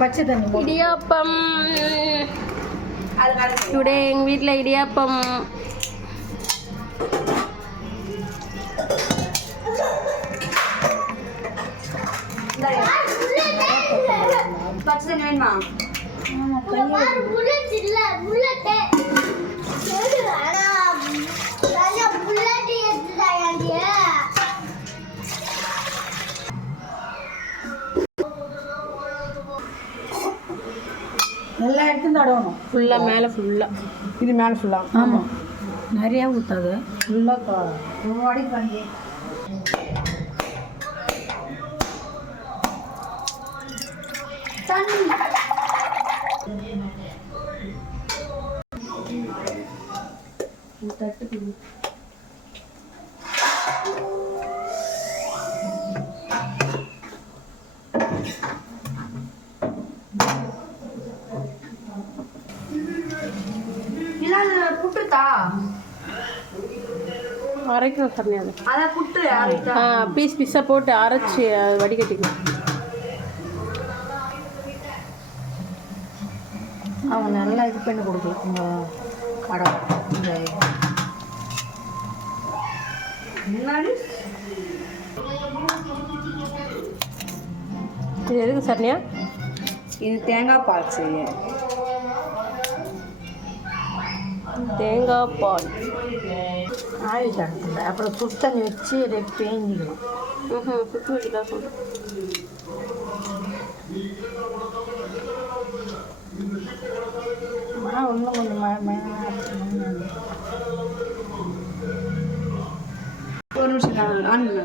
பச்சை தண்ணி இடியாப்பம். டுடே எங்கள் வீட்டில் இடியாப்பம். பச்சை தண்ணி வேணுமா? எல்லா இடத்தையும் தடவணும் ஃபுல்லாக மேலே ஃபுல்லாக. இது மேலே ஃபுல்லாக. ஆமாம், நிறையா ஊற்றாது, ஃபுல்லாக வாடி பண்ணி. தட்டு புட்டுத்தா அரைக்கணும் சரண்யா. அது அதான் புட்டு பீஸ் பீஸாக போட்டு அரைச்சி வடிகட்டிக்கணும். அவங்க நல்லா இது பண்ணி கொடுக்கலாம் உங்கள் கடை. முன்னாடி இது எதுக்கு சரண்யா? இது தேங்காய் பால் செய்ய. தேங்காய் பால் ஆயில் தடுக்கல, அப்புறம் சுடு தண்ணி வச்சு அதை பேஞ்சிக்கலாம். சுற்றி வச்சுக்கலாம் சொல்கிறேன். இன்னும் கொஞ்சம் ஒரு நிமிஷம் ஆன் பண்ணு.